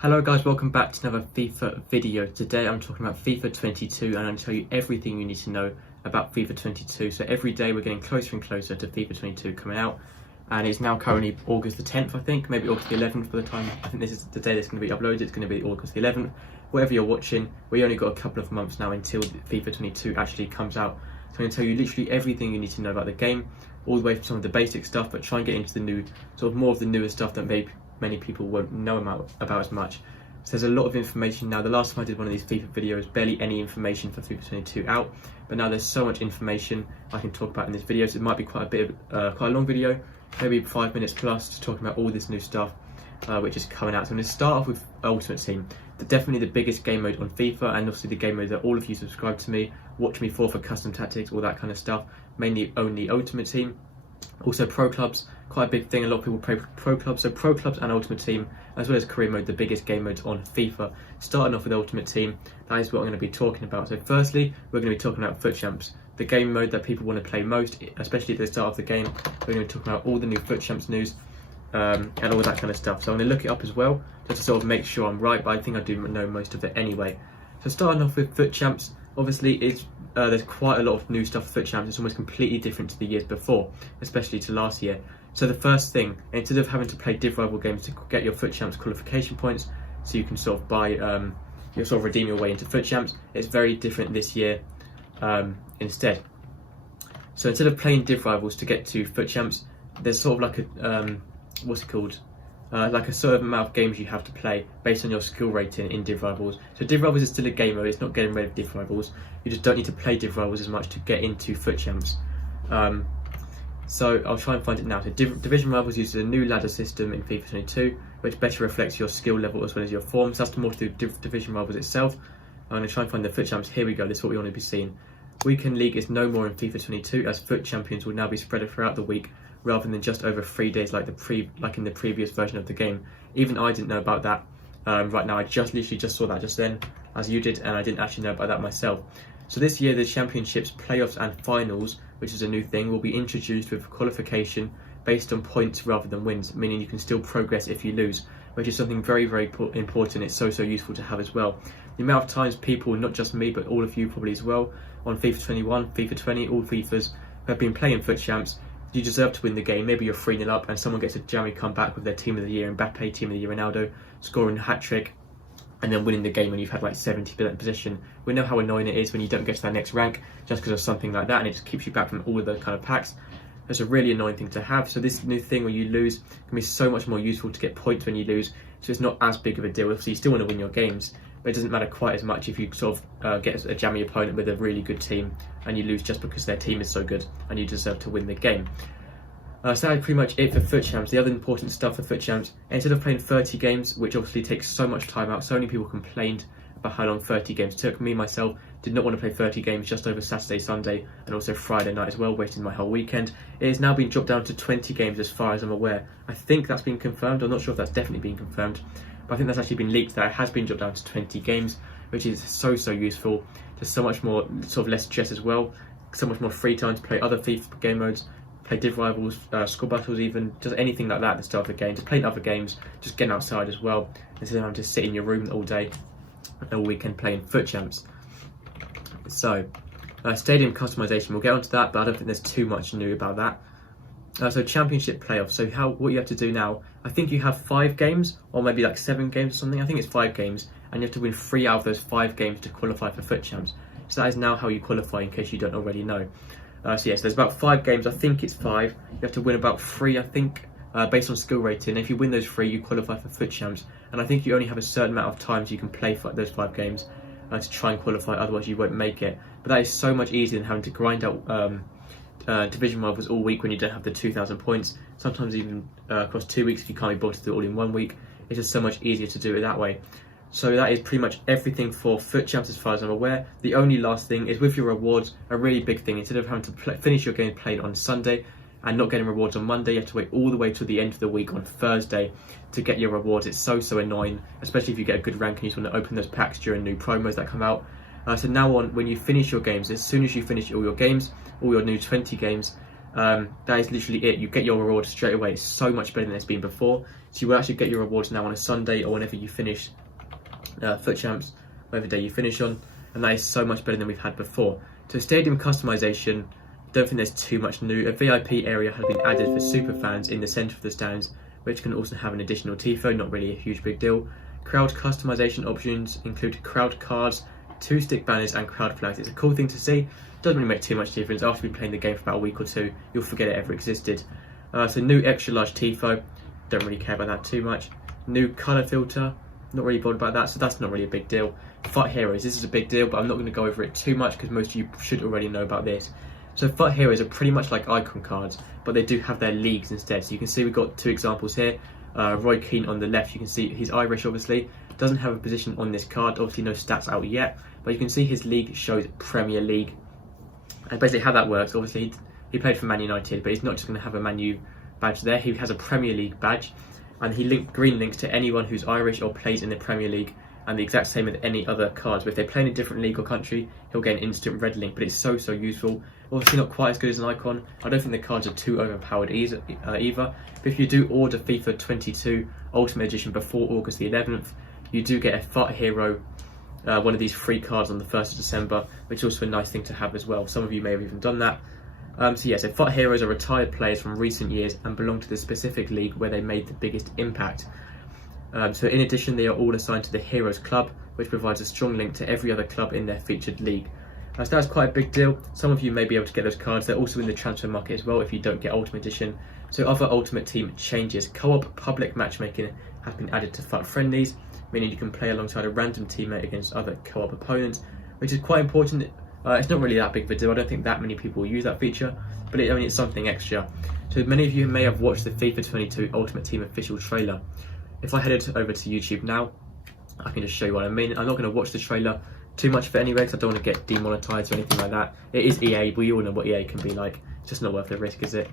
Hello guys, welcome back to another FIFA video. Today I'm talking about FIFA 22 and I'm going to tell you everything you need to know about FIFA 22. So every day we're getting closer and closer to FIFA 22 coming out, and it's now currently August the 10th, I think, maybe August the 11th by the time, I think this is the day that's going to be uploaded. It's going to be August the 11th. Whatever you're watching, we only got a couple of months now until FIFA 22 actually comes out. So I'm going to tell you literally everything you need to know about the game, all the way from some of the basic stuff, but try and get into the new, sort of more of the newer stuff that many people won't know about as much. So there's a lot of information now. The last time I did one of these FIFA videos, barely any information for FIFA 22 out, but now there's so much information I can talk about in this video. So it might be quite a long video, maybe 5 minutes plus, just talking about all this new stuff which is coming out. So I'm going to start off with Ultimate Team, definitely the biggest game mode on FIFA, and obviously the game mode that all of you subscribe to me, watch me for custom tactics, all that kind of stuff. Mainly only Ultimate Team. Also Pro Clubs, quite a big thing. A lot of people play Pro Clubs. So Pro Clubs and Ultimate Team, as well as Career Mode, the biggest game modes on FIFA. Starting off with Ultimate Team, that is what I'm going to be talking about. So firstly, we're going to be talking about FUT Champs, the game mode that people want to play most, especially at the start of the game. We're going to be talking about all the new FUT Champs news and all that kind of stuff. So I'm going to look it up as well, just to sort of make sure I'm right, but I think I do know most of it anyway. So starting off with FUT Champs, obviously there's quite a lot of new stuff for FUT Champs. It's almost completely different to the years before, especially to last year. So the first thing, instead of having to play Div Rival games to get your FUT Champs qualification points, so you can sort of buy, you sort of redeem your way into FUT Champs, it's very different this year instead. So instead of playing Div Rivals to get to FUT Champs, there's sort of like a, what's it called? Like a certain amount of games you have to play based on your skill rating in Div Rivals. So Div Rivals is still a game mode, it's not getting rid of Div Rivals. You just don't need to play Div Rivals as much to get into FUT Champs. So I'll try and find it now. So Division Rivals uses a new ladder system in FIFA 22, which better reflects your skill level as well as your form. So that's more to do with Division Rivals itself. I'm going to try and find the FUT Champs. Here we go, this is what we want to be seeing. Weekend League is no more in FIFA 22, as FUT Champions will now be spread throughout the week, rather than just over 3 days like in the previous version of the game. Even I didn't know about that. Right now, I literally just saw that just then, as you did, and I didn't actually know about that myself. So this year, the championships, playoffs and finals, which is a new thing, will be introduced with qualification based on points rather than wins, meaning you can still progress if you lose, which is something very, very important. It's so useful to have as well. The amount of times people, not just me, but all of you probably as well, on FIFA 21, FIFA 20, all FIFAs, who have been playing FUT Champs, you deserve to win the game. Maybe you're 3-0 up and someone gets a jammy comeback with their Team of the Year, Mbappe, Team of the Year, Ronaldo, scoring a hat-trick, and then winning the game when you've had like 70% possession. We know how annoying it is when you don't get to that next rank just because of something like that, and it just keeps you back from all of those kind of packs. It's a really annoying thing to have. So this new thing where you lose can be so much more useful to get points when you lose, so it's not as big of a deal. Obviously you still want to win your games, but it doesn't matter quite as much if you sort of get a jammy opponent with a really good team and you lose just because their team is so good and you deserve to win the game. So that's pretty much it for FUT Champs. The other important stuff for FUT Champs, instead of playing 30 games, which obviously takes so much time out, so many people complained about how long 30 games took. Me, myself, did not want to play 30 games just over Saturday, Sunday, and also Friday night as well, wasting my whole weekend. It has now been dropped down to 20 games as far as I'm aware. I think that's been confirmed. I'm not sure if that's definitely been confirmed, but I think that's actually been leaked that it has been dropped down to 20 games, which is so useful. There's so much more, sort of less stress as well, so much more free time to play other FIFA game modes, play Div Rivals, score battles even, just anything like that at the start of the game, just playing other games, just getting outside as well, instead of having to sit in your room all day, all weekend playing FUT Champs. So, stadium customization, we'll get onto that, but I don't think there's too much new about that. So championship playoffs, so what you have to do now, I think you have 5 games, or maybe like 7 games or something. I think it's 5 games, and you have to win 3 out of those 5 games to qualify for FUT Champs. So that is now how you qualify, in case you don't already know. So yes, there's about 5 games, I think it's 5. You have to win about 3, I think, based on skill rating. If you win those 3, you qualify for FUT Champs. And I think you only have a certain amount of times you can play for those 5 games to try and qualify, otherwise you won't make it. But that is so much easier than having to grind out Division Rivals all week when you don't have the 2,000 points. Sometimes even across 2 weeks if you can't be bothered to do it all in 1 week. It's just so much easier to do it that way. So that is pretty much everything for FUT Champs as far as I'm aware. The only last thing is with your rewards, a really big thing. Instead of having to finish your game played on Sunday and not getting rewards on Monday, you have to wait all the way to the end of the week on Thursday to get your rewards. It's so annoying, especially if you get a good rank and you just want to open those packs during new promos that come out. So now on, when you finish your games, as soon as you finish all your games, all your new 20 games, that is literally it. You get your reward straight away. It's so much better than it's been before. So you will actually get your rewards now on a Sunday or whenever you finish Foot Champs, whatever day you finish on, and that is so much better than we've had before. So stadium customization, don't think there's too much new. A VIP area has been added for super fans in the centre of the stands, which can also have an additional tifo, not really a huge big deal. Crowd customization options include crowd cards, 2-stick banners and crowd flags. It's a cool thing to see, doesn't really make too much difference. After you've been playing the game for about a week or two, you'll forget it ever existed. So new extra large tifo, don't really care about that too much. New colour filter, not really bothered about that, so that's not really a big deal. FUT Heroes, this is a big deal, but I'm not going to go over it too much because most of you should already know about this. So FUT Heroes are pretty much like icon cards, but they do have their leagues instead. So you can see we've got 2 examples here. Roy Keane on the left, you can see he's Irish obviously, doesn't have a position on this card, obviously no stats out yet, but you can see his league shows Premier League. And basically how that works, obviously he played for Man United, but he's not just going to have a Man U badge there, he has a Premier League badge, and green links to anyone who's Irish or plays in the Premier League, and the exact same with any other cards. But if they play in a different league or country, he'll get an instant red link, but it's so useful. Obviously not quite as good as an icon. I don't think the cards are too overpowered either. But if you do order FIFA 22 Ultimate Edition before August the 11th, you do get a FUT Hero, one of these free cards on the 1st of December, which is also a nice thing to have as well. Some of you may have even done that. So FUT Heroes are retired players from recent years and belong to the specific league where they made the biggest impact. So in addition, they are all assigned to the Heroes Club, which provides a strong link to every other club in their featured league. So that's quite a big deal. Some of you may be able to get those cards. They're also in the transfer market as well if you don't get Ultimate Edition. So other Ultimate Team changes. Co-op public matchmaking has been added to FUT friendlies, meaning you can play alongside a random teammate against other co-op opponents, which is quite important. It's not really that big of a deal. I don't think that many people use that feature, but it's something extra. So many of you may have watched the FIFA 22 Ultimate Team official trailer. If I headed over to YouTube now, I can just show you what I mean. I'm not going to watch the trailer too much for anyway because I don't want to get demonetized or anything like that. It is EA, we all know what EA can be like. It's just not worth the risk, is it?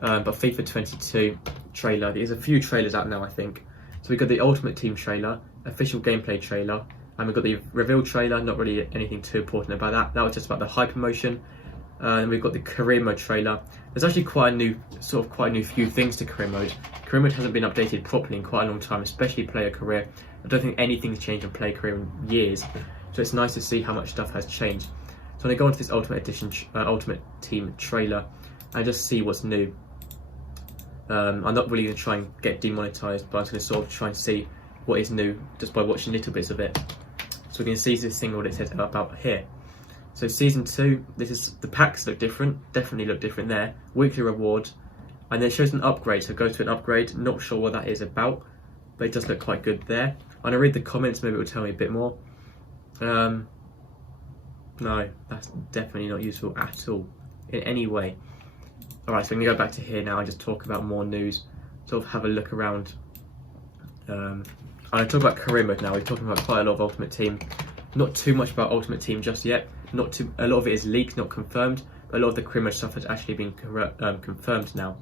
But FIFA 22 trailer, there's a few trailers out now, I think. So we've got the Ultimate Team trailer, official gameplay trailer, and we've got the reveal trailer, not really anything too important about that. That was just about the hyper motion. And we've got the career mode trailer. There's actually quite a new few things to career mode. Career mode hasn't been updated properly in quite a long time, especially player career. I don't think anything's changed on player career in years, so it's nice to see how much stuff has changed. So I'm going to go into this Ultimate Edition, Ultimate Team trailer, and just see what's new. I'm not really going to try and get demonetized, but I'm just going to sort of try and see what is new just by watching little bits of it. So we can see this thing, what it says about here. So season 2, the packs look different, definitely look different there. Weekly rewards, and it shows an upgrade, so go to an upgrade. Not sure what that is about, but it does look quite good there. I'm going to read the comments, maybe it will tell me a bit more. No, that's definitely not useful at all, in any way. Alright, so I'm going to go back to here now and just talk about more news, sort of have a look around. I'm going to talk about career mode now. We're talking about quite a lot of Ultimate Team. Not too much about Ultimate Team just yet. A lot of it is leaked, not confirmed, but a lot of the career mode stuff has actually been confirmed now.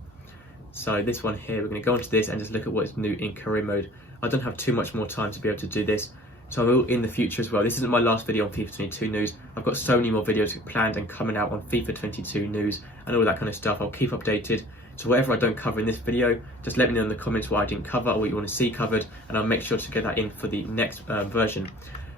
So this one here, we're going to go into this and just look at what is new in career mode. I don't have too much more time to be able to do this, so I will in the future as well. This isn't my last video on FIFA 22 news. I've got so many more videos planned and coming out on FIFA 22 news and all that kind of stuff. I'll keep updated. So whatever I don't cover in this video, just let me know in the comments what I didn't cover or what you want to see covered, and I'll make sure to get that in for the next version.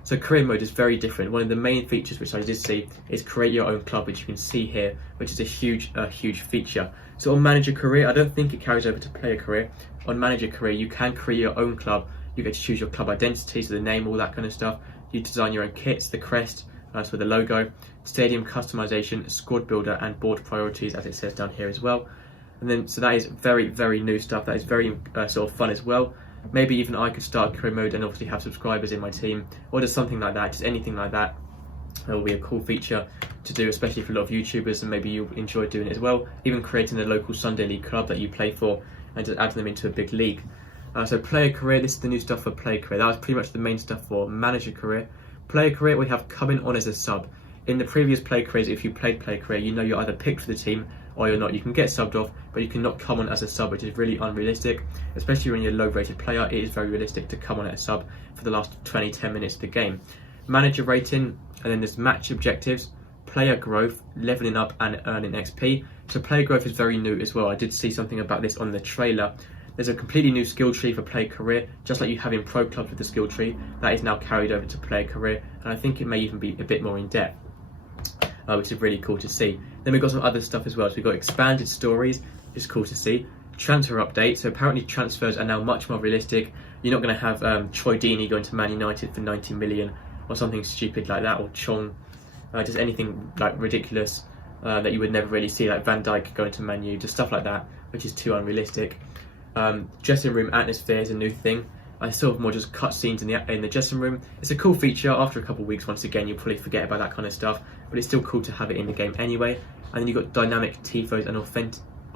So career mode is very different. One of the main features which I did see is create your own club, which you can see here, which is a huge feature. So on manager career, I don't think it carries over to player career. On manager career, you can create your own club. You get to choose your club identity, so the name, all that kind of stuff. You design your own kits, the crest, so the logo, stadium customization, squad builder, and board priorities, as it says down here as well. And then, so that is very new stuff. That is very sort of fun as well. Maybe even I could start career mode and obviously have subscribers in my team, or just something like that, just anything like that. That will be a cool feature to do, especially for a lot of YouTubers, and maybe you'll enjoy doing it as well. Even creating a local Sunday League club that you play for and just adding them into a big league. So player career, this is the new stuff for player career. That was pretty much the main stuff for manager career. Player career, we have coming on as a sub. In the previous player careers, if you played player career, you know you're either picked for the team or you're not. You can get subbed off, but you cannot come on as a sub, which is really unrealistic, especially when you're a low rated player. It is very realistic to come on as a sub for the last 10 minutes of the game. Manager rating, and then there's match objectives, player growth, leveling up and earning XP. So player growth is very new as well. I did see something about this on the trailer. There's a completely new skill tree for player career, just like you have in pro clubs with the skill tree. That is now carried over to player career, and I think it may even be a bit more in depth, which is really cool to see. Then we've got some other stuff as well. So we've got expanded stories, which is cool to see. Transfer update. So apparently transfers are now much more realistic. You're not going to have Troy Deeney going to Man United for 90 million or something stupid like that, or Chong, just anything like ridiculous that you would never really see, like Van Dijk going to Man U, just stuff like that, which is too unrealistic. Dressing room atmosphere is a new thing. I saw more just cutscenes in the dressing room. It's a cool feature. After a couple of weeks, once again, you'll probably forget about that kind of stuff, but it's still cool to have it in the game anyway. And then you've got dynamic tifos and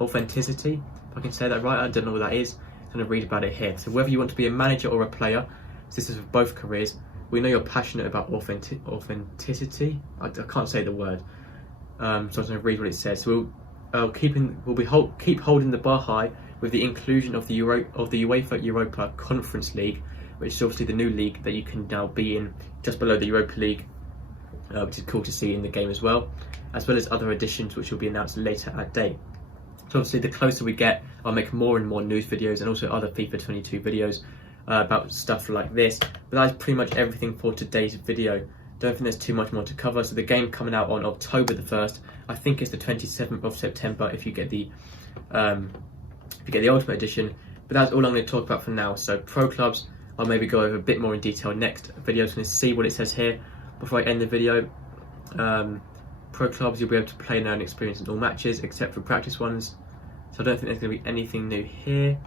authenticity, if I can say that right. I don't know what that is. I'm going to read about it here. So whether you want to be a manager or a player, so this is for both careers, we know you're passionate about authenticity. I can't say the word, so I'm going to read what it says. So we'll keep holding the bar high with the inclusion of the UEFA Europa Conference League, which is obviously the new league that you can now be in, just below the Europa League, which is cool to see in the game as well as other additions which will be announced later at date. So obviously the closer we get, I'll make more and more news videos and also other FIFA 22 videos about stuff like this. But that is pretty much everything for today's video. Don't think there's too much more to cover. So the game coming out on October the 1st, I think it's the 27th of September if you get the Ultimate Edition. But that's all I'm going to talk about for now. So pro clubs, I'll maybe go over a bit more in detail next video. So going to see what it says here before I end the video. Pro clubs, you'll be able to play now and experience in all matches except for practice ones. So I don't think there's going to be anything new here.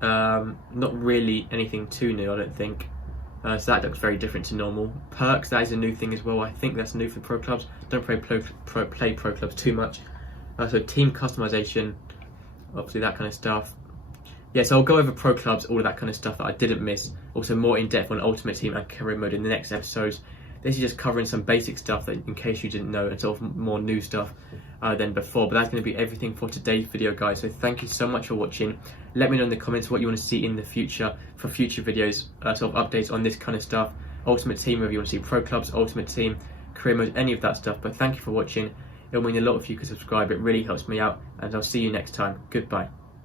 Not really anything too new, I don't think. So that looks very different to normal. Perks, that is a new thing as well. I think that's new for pro clubs. Don't play pro clubs too much. So team customization, obviously that kind of stuff. Yeah, so I'll go over pro clubs, all of that kind of stuff that I didn't miss. Also more in depth on Ultimate Team and career mode in the next episodes. This is just covering some basic stuff that, in case you didn't know, and sort of more new stuff than before. But that's going to be everything for today's video, guys. So thank you so much for watching. Let me know in the comments what you want to see in the future for future videos, sort of updates on this kind of stuff. Ultimate Team, whether you want to see pro clubs, Ultimate Team, career mode, any of that stuff. But thank you for watching. It'll mean a lot if you could subscribe. It really helps me out, and I'll see you next time. Goodbye.